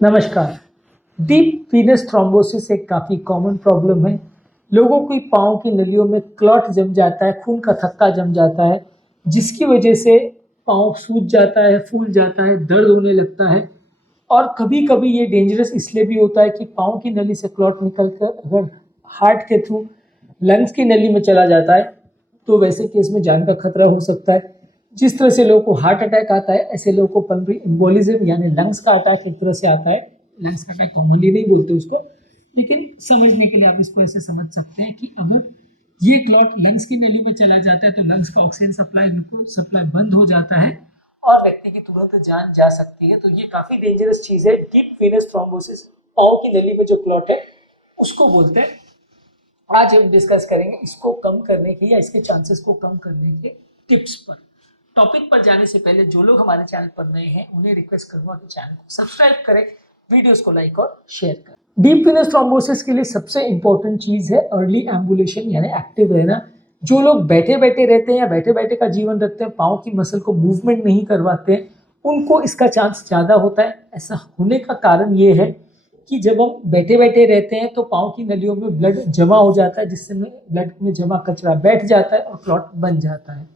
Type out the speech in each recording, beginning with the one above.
नमस्कार। Deep Venus thrombosis एक काफ़ी कॉमन प्रॉब्लम है। लोगों की पाँव की नलियों में क्लॉट जम जाता है, खून का थक्का जम जाता है, जिसकी वजह से पाँव सूज जाता है, फूल जाता है, दर्द होने लगता है। और कभी-कभी ये डेंजरस इसलिए भी होता है कि पाँव की नली से क्लॉट निकल कर अगर हार्ट के थ्रू लंग्स की नली में चला जाता है, तो वैसे केस में जान का खतरा हो सकता है। जिस तरह से लोगों को हार्ट अटैक आता है, ऐसे लोगों को पल्मोनरी एम्बोलिज्म यानी लंग्स का अटैक एक तरह से आता है। लंग्स का अटैक कॉमनली नहीं बोलते उसको, लेकिन समझने के लिए आप इसको ऐसे समझ सकते हैं कि अगर ये क्लॉट लंग्स की नली में चला जाता है तो लंग्स का ऑक्सीजन सप्लाई ग्लूकोज सप्लाई बंद हो जाता है और व्यक्ति की तुरंत जान जा सकती है। तो ये काफी डेंजरस चीज है। डीप वेनस थ्रोम्बोसिस, पाँव की नली में जो क्लॉट है उसको बोलते हैं। आज हम डिस्कस करेंगे इसको कम करने की या इसके चांसेस को कम करने के टिप्स पर। टॉपिक पर जाने से पहले जो लोग हमारे चैनल पर नए हैं उन्हें रिक्वेस्ट करूंगा कि चैनल को सब्सक्राइब करें, वीडियोस को लाइक और शेयर करें। डीप वेनस थ्रोम्बोसिस के लिए सबसे इंपॉर्टेंट चीज है अर्ली एम्बुलेशन यानी एक्टिव रहना। जो लोग बैठे बैठे रहते हैं या बैठे बैठे का जीवन रखते हैं, पाँव की मसल को मूवमेंट नहीं करवाते हैं, उनको इसका चांस ज्यादा होता है। ऐसा होने का कारण ये है कि जब हम बैठे बैठे रहते हैं तो पाँव की नलियों में ब्लड जमा हो जाता है, जिससे ब्लड में जमा कचरा बैठ जाता है और क्लॉट बन जाता है।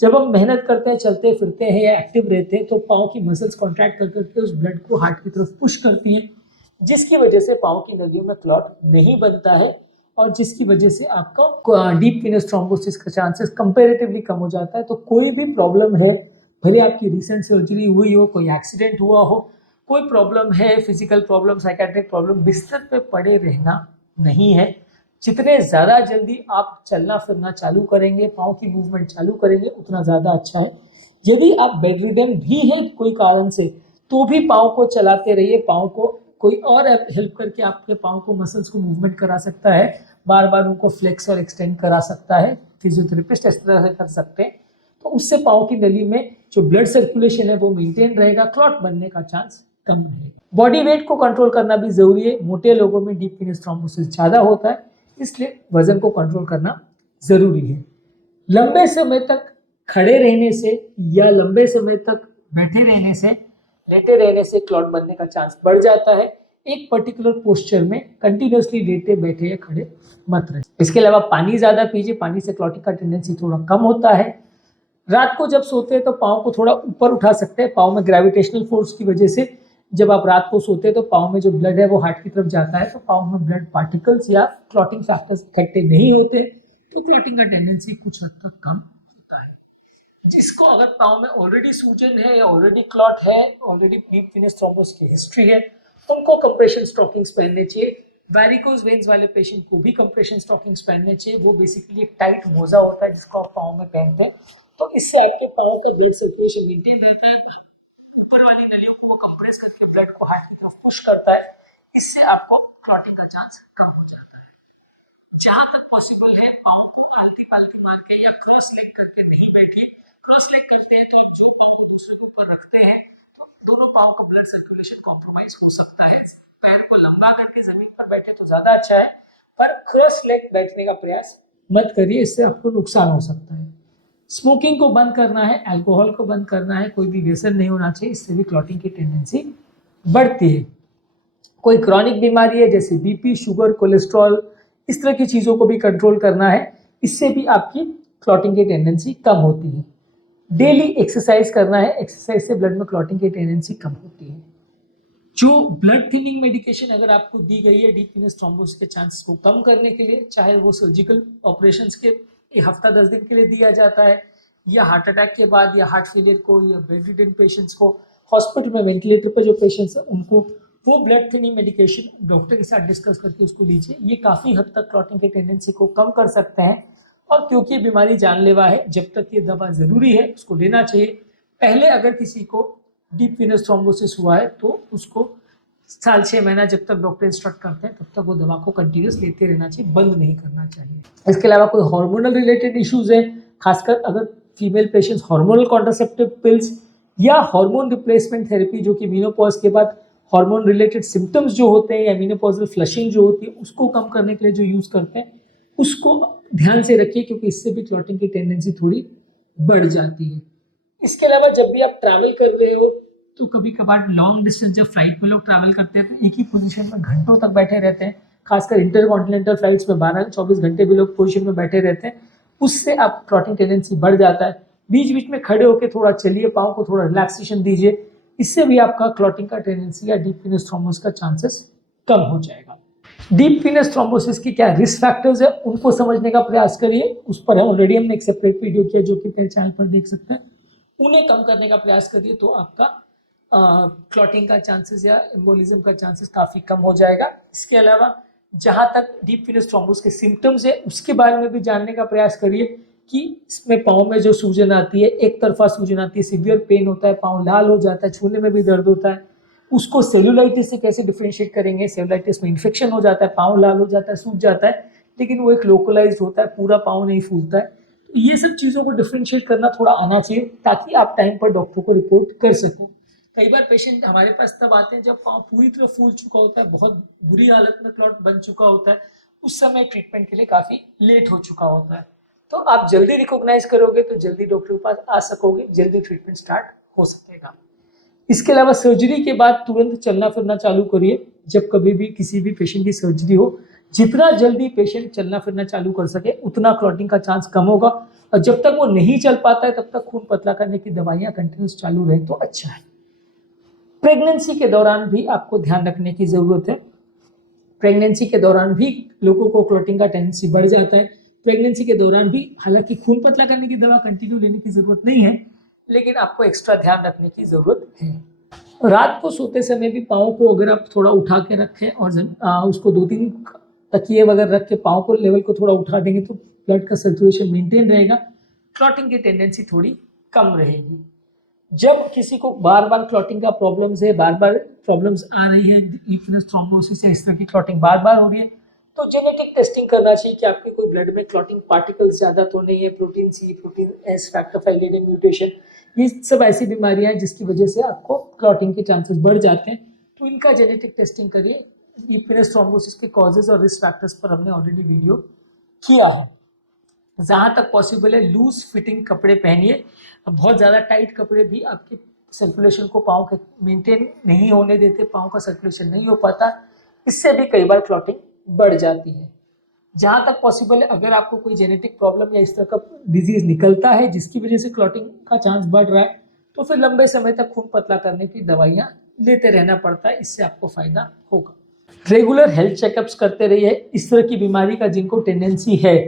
जब हम मेहनत करते हैं, चलते फिरते हैं या एक्टिव रहते हैं, तो पाँव की मसल्स कॉन्ट्रैक्ट कर करके उस ब्लड को हार्ट की तरफ पुश करती हैं, जिसकी वजह से पाँव की नलियों में क्लॉट नहीं बनता है और जिसकी वजह से आपका डीप वेनस थ्रोम्बोसिस का चांसेस कंपेरेटिवली कम हो जाता है। तो कोई भी प्रॉब्लम है, भले आपकी रिसेंट सर्जरी हुई हो, कोई एक्सीडेंट हुआ हो, कोई प्रॉब्लम है, फिजिकल प्रॉब्लम, साइकेट्रिक प्रॉब्लम, बिस्तर पे पड़े रहना नहीं है। जितने ज़्यादा जल्दी आप चलना फिरना चालू करेंगे, पाँव की मूवमेंट चालू करेंगे, उतना ज़्यादा अच्छा है। यदि आप बेडरिडन भी हैं कोई कारण से, तो भी पाँव को चलाते रहिए। पाँव को कोई और हेल्प करके आपके पाँव को मसल्स को मूवमेंट करा सकता है, बार बार उनको फ्लेक्स और एक्सटेंड करा सकता है। फिजियोथेरेपिस्ट इस तरह से कर सकते हैं, तो उससे पाँव की नली में जो ब्लड सर्कुलेशन है वो मेंटेन रहेगा, क्लॉट बनने का चांस कम रहेगा। बॉडी वेट को कंट्रोल करना भी जरूरी है। मोटे लोगों में डीप वेनस थ्रोम्बोसिस ज्यादा होता है, इसलिए वजन को कंट्रोल करना जरूरी है। लंबे समय तक खड़े रहने से या लंबे समय तक बैठे रहने से, लेटे रहने से क्लॉट बनने का चांस बढ़ जाता है। एक पर्टिकुलर पोस्चर में कंटिन्यूसली लेटे बैठे या खड़े मत रहे। इसके अलावा पानी ज्यादा पीजिए, पानी से क्लॉटिंग का टेंडेंसी थोड़ा कम होता है। रात को जब सोते हैं तो पाँव को थोड़ा ऊपर उठा सकते हैं। पाँव में ग्रेविटेशनल फोर्स की वजह से जब आप रात को सोते हैं तो पाँव में जो ब्लड है वो हार्ट की तरफ जाता है, तो पाँव में ब्लड पार्टिकल्स या क्लॉटिंग फैक्टर्स इकट्ठे नहीं होते, तो क्लॉटिंग का टेंडेंसी कुछ हद तक कम होता है। जिसको अगर पाँव में ऑलरेडी सूजन है या ऑलरेडी क्लॉट है, ऑलरेडी डीप वेनस थ्रोम्बोसिस की हिस्ट्री है, उनको कंप्रेशन स्टॉकिंग्स पहनने चाहिए। वेरिकोज वेन्स वाले पेशेंट को भी कंप्रेशन स्टॉकिंग्स पहनने चाहिए। वो बेसिकली एक टाइट मोजा होता है जिसको आप पाँव में पहनते हैं, तो इससे आपके पाँव का ब्लड सर्कुलेशन मेंटेन रहता है। ऊपर वाली नलियों को वो कंप्रेस करके ब्लड को हार्ट की तरफ पुश करता है, इससे आपको क्लॉटिंग का चांस कम हो जाता है। जहां तक पॉसिबल है, पाँव को आलती पालती मार के या क्रॉस लेग करके नहीं बैठिए। क्रॉस लेग करते हैं तो आप जो पाँव को दूसरे के ऊपर रखते हैं तो दोनों पाँव का ब्लड सर्कुलेशन कॉम्प्रोमाइज हो सकता है। पैर को लंबा करके जमीन पर बैठे तो ज्यादा अच्छा है, पर क्रॉस लेग बैठने का प्रयास मत करिए, इससे आपको नुकसान हो सकता है। स्मोकिंग को बंद करना है, अल्कोहल को बंद करना है, कोई भी व्यसन नहीं होना चाहिए, इससे भी क्लॉटिंग की टेंडेंसी बढ़ती है। कोई क्रॉनिक बीमारी है जैसे बीपी, शुगर, कोलेस्ट्रॉल, इस तरह की चीज़ों को भी कंट्रोल करना है, इससे भी आपकी क्लॉटिंग की टेंडेंसी कम होती है। डेली एक्सरसाइज करना है, एक्सरसाइज से ब्लड में क्लॉटिंग की टेंडेंसी कम होती है। जो ब्लड थिनिंग मेडिकेशन अगर आपको दी गई है डीप वेनस थ्रोम्बोसिस के चांसेस को कम करने के लिए, चाहे वो सर्जिकल ऑपरेशंस के एक हफ्ता 10 दिन के लिए दिया जाता है, या हार्ट अटैक के बाद, या हार्ट फेलियर को, या बेडरिडन पेशेंट्स को, हॉस्पिटल में वेंटिलेटर पर जो पेशेंट्स हैं उनको, वो ब्लड थिनिंग मेडिकेशन डॉक्टर के साथ डिस्कस करके उसको लीजिए। ये काफ़ी हद तक क्लॉटिंग की टेंडेंसी को कम कर सकते हैं। और क्योंकि ये बीमारी जानलेवा है, जब तक ये दवा ज़रूरी है उसको लेना चाहिए। पहले अगर किसी को डीप वेनस थ्रोम्बोसिस हुआ है तो उसको साल 6 महीना जब तक डॉक्टर इंस्ट्रक्ट करते हैं तब तक वो दवा को कंटिन्यूस लेते रहना चाहिए, बंद नहीं करना चाहिए। इसके अलावा कोई हार्मोनल रिलेटेड इश्यूज है, खासकर अगर female patients hormonal contraceptive pills या हार्मोन रिप्लेसमेंट थेरेपी, जो कि मीनोपॉज के बाद हार्मोन रिलेटेड सिम्टम्स जो होते हैं या मीनोपॉजल फ्लशिंग जो होती है उसको कम करने के लिए जो यूज़ करते हैं, उसको ध्यान से रखिए, क्योंकि इससे भी क्लॉटिंग की टेंडेंसी थोड़ी बढ़ जाती है। इसके अलावा जब भी आप ट्रैवल कर रहे हो तो कभी कभार लॉन्ग डिस्टेंस जब फ्लाइट में लोग ट्रैवल करते हैं तो एक ही पोजीशन में घंटों तक बैठे रहते हैं, खासकर इंटरकॉन्टिनेंटल फ्लाइट्स में 12-24 घंटे भी लोग पोजीशन में बैठे रहते हैं, उससे आप क्लॉटिंग टेंडेंसी बढ़ जाता है। बीच बीच में खड़े होकर थोड़ा चलिए, पाँव को थोड़ा रिलैक्सेशन दीजिए, इससे भी आपका क्लॉटिंग का टेंडेंसी या डीप वीनस थ्रोम्बोसिस का चांसेस कम हो जाएगा। डीप वीनस थ्रोम्बोसिस की क्या रिस्क फैक्टर्स है उनको समझने का प्रयास करिए, उस पर ऑलरेडी हमने एक सेपरेट वीडियो किया जो कि मेरे चैनल पर देख सकते हैं। उन्हें कम करने का प्रयास करिए तो आपका क्लॉटिंग का चांसेस या एम्बोलिज्म का चांसेस काफ़ी कम हो जाएगा। इसके अलावा जहाँ तक डीप वीनस थ्रोम्बोसिस के सिम्टम्स है उसके बारे में भी जानने का प्रयास करिए कि इसमें पाँव में जो सूजन आती है, एक तरफा सूजन आती है, सीवियर पेन होता है, पाँव लाल हो जाता है, छूने में भी दर्द होता है, उसको सेलुलाइटिस से कैसे डिफ्रेंशिएट करेंगे। सेलुलाइटिस में इन्फेक्शन हो जाता है, पाँव लाल हो जाता है, सूज जाता है, लेकिन वो एक लोकलाइज होता है, पूरा पाँव नहीं फूलता है। तो ये सब चीज़ों को डिफ्रेंशिएट करना थोड़ा आना चाहिए ताकि आप टाइम पर डॉक्टर को रिपोर्ट कर सकें। कई बार पेशेंट हमारे पास तब आते हैं जब पाँव पूरी तरह फूल चुका होता है, बहुत बुरी हालत में क्लॉट बन चुका होता है, उस समय ट्रीटमेंट के लिए काफ़ी लेट हो चुका होता है। तो आप जल्दी रिकॉग्नाइज करोगे तो जल्दी डॉक्टर के पास आ सकोगे, जल्दी ट्रीटमेंट स्टार्ट हो सकेगा। इसके अलावा सर्जरी के बाद तुरंत चलना फिरना चालू करिए। जब कभी भी किसी भी पेशेंट की सर्जरी हो, जितना जल्दी पेशेंट चलना फिरना चालू कर सके उतना क्लॉटिंग का चांस कम होगा, और जब तक वो नहीं चल पाता है तब तक खून पतला करने की दवाइयाँ कंटिन्यूस चालू रहे तो अच्छा है। प्रेगनेंसी के दौरान भी आपको ध्यान रखने की ज़रूरत है। प्रेगनेंसी के दौरान भी लोगों को क्लॉटिंग का टेंडेंसी बढ़ जाता है। प्रेगनेंसी के दौरान भी हालांकि खून पतला करने की दवा कंटिन्यू लेने की ज़रूरत नहीं है, लेकिन आपको एक्स्ट्रा ध्यान रखने की ज़रूरत है। रात को सोते समय भी पाँव को अगर आप थोड़ा उठा के रखें और उसको 2-3 तकिए वगैरह रख के पाँव को लेवल को थोड़ा उठा देंगे तो ब्लड का सर्कुलेशन मेंटेन रहेगा, क्लॉटिंग की टेंडेंसी थोड़ी कम रहेगी। जब किसी को बार बार क्लॉटिंग का प्रॉब्लम्स है, बार बार प्रॉब्लम्स आ रही है, डीप वीनस थ्रोम्बोसिस है, इस तरह की क्लॉटिंग बार बार हो रही है, तो जेनेटिक टेस्टिंग करना चाहिए कि आपके कोई ब्लड में क्लॉटिंग पार्टिकल्स ज़्यादा तो नहीं है, protein C, protein S, factor V leading mutation, ये सब ऐसी बीमारियां हैं जिसकी वजह से आपको क्लॉटिंग के चांसेस बढ़ जाते हैं, तो इनका जेनेटिक टेस्टिंग करिए। डीप वीनस थ्रोम्बोसिस के कॉजेज और रिस्क फैक्टर्स पर हमने ऑलरेडी वीडियो किया है। जहाँ तक पॉसिबल है लूज फिटिंग कपड़े पहनिए, बहुत ज़्यादा टाइट कपड़े भी आपके सर्कुलेशन को पाँव के मेंटेन नहीं होने देते, पाँव का सर्कुलेशन नहीं हो पाता, इससे भी कई बार क्लॉटिंग बढ़ जाती है। जहाँ तक पॉसिबल है अगर आपको कोई जेनेटिक प्रॉब्लम या इस तरह का डिजीज निकलता है जिसकी वजह से क्लॉटिंग का चांस बढ़ रहा है, तो फिर लंबे समय तक खून पतला करने की दवाइयाँ लेते रहना पड़ता है, इससे आपको फायदा होगा। रेगुलर हेल्थ चेकअप्स करते रहिए। इस तरह की बीमारी का जिनको टेंडेंसी है,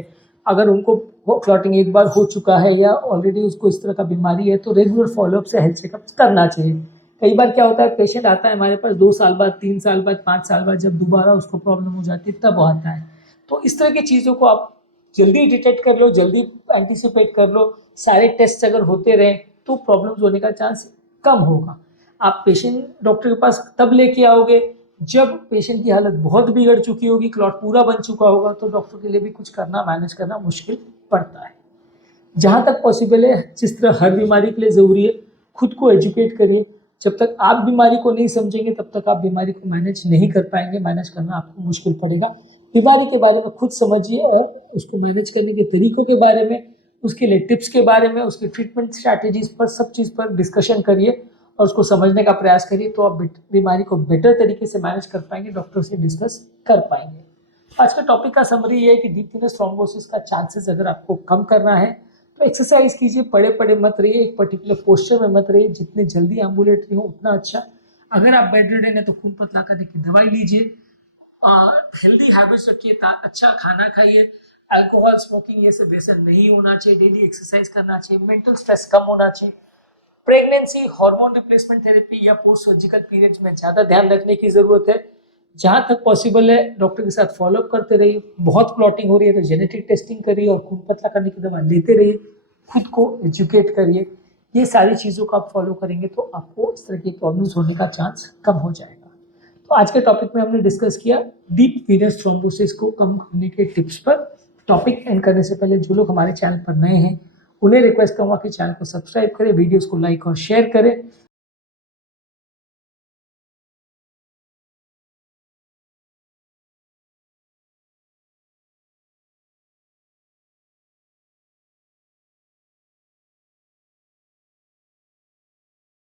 अगर उनको क्लॉटिंग एक बार हो चुका है या ऑलरेडी उसको इस तरह का बीमारी है, तो रेगुलर फॉलोअप से हेल्थ चेकअप करना चाहिए। कई बार क्या होता है, पेशेंट आता है हमारे पास 2 साल बाद, 3 साल बाद, 5 साल बाद, जब दोबारा उसको प्रॉब्लम हो जाती है तब वो आता है। तो इस तरह की चीज़ों को आप जल्दी डिटेक्ट कर लो, जल्दी एंटिसिपेट कर लो, सारे टेस्ट अगर होते रहें तो प्रॉब्लम्स होने का चांस कम होगा। आप पेशेंट डॉक्टर के पास तब लेके आओगे जब पेशेंट की हालत बहुत बिगड़ चुकी होगी, क्लॉट पूरा बन चुका होगा, तो डॉक्टर के लिए भी कुछ करना, मैनेज करना मुश्किल पड़ता है। जहाँ तक पॉसिबल है, जिस तरह हर बीमारी के लिए ज़रूरी है, खुद को एजुकेट करिए। जब तक आप बीमारी को नहीं समझेंगे तब तक आप बीमारी को मैनेज नहीं कर पाएंगे, मैनेज करना आपको मुश्किल पड़ेगा। बीमारी के बारे में खुद समझिए और उसको मैनेज करने के तरीकों के बारे में, उसके लिए टिप्स के बारे में, उसके ट्रीटमेंट स्ट्रैटेजीज पर, सब चीज़ पर डिस्कशन करिए और उसको समझने का प्रयास करिए, तो आप बीमारी को बेटर तरीके से मैनेज कर पाएंगे, डॉक्टर से डिस्कस कर पाएंगे। आज का टॉपिक का समरी ये है कि डीप वीनस थ्रोम्बोसिस का चांसेस अगर आपको कम करना है तो एक्सरसाइज कीजिए, पड़े पड़े मत रहिए, एक पर्टिकुलर पोस्चर में मत रहिए, जितने जल्दी एम्बुलेटरी हो उतना अच्छा। अगर आप बेड रिडन है तो खून पतला करने की दवाई लीजिए, हेल्दी हैबिट्स रखिए, अच्छा खाना खाइए, अल्कोहल, स्मोकिंग ये सब व्यसन नहीं होना चाहिए, डेली एक्सरसाइज करना चाहिए, मेंटल स्ट्रेस कम होना चाहिए। प्रेगनेंसी, हार्मोन रिप्लेसमेंट थेरेपी या पोस्ट सर्जिकल पीरियड्स में ज़्यादा ध्यान रखने की ज़रूरत है। जहाँ तक पॉसिबल है डॉक्टर के साथ फॉलोअप करते रहिए। बहुत क्लॉटिंग हो रही है तो जेनेटिक टेस्टिंग करिए और खून पतला करने की दवा लेते रहिए, खुद को एजुकेट करिए। ये सारी चीज़ों को आप फॉलो करेंगे तो आपको इस तरह की प्रॉब्लम्स होने का चांस कम हो जाएगा। तो आज के टॉपिक में हमने डिस्कस किया डीप वीनस थ्रोम्बोसिस को कम करने के टिप्स पर। टॉपिक एंड करने से पहले जो लोग हमारे चैनल पर नए हैं उन्हें रिक्वेस्ट करूँगा कि चैनल को सब्सक्राइब करें, वीडियोस को लाइक और शेयर करें।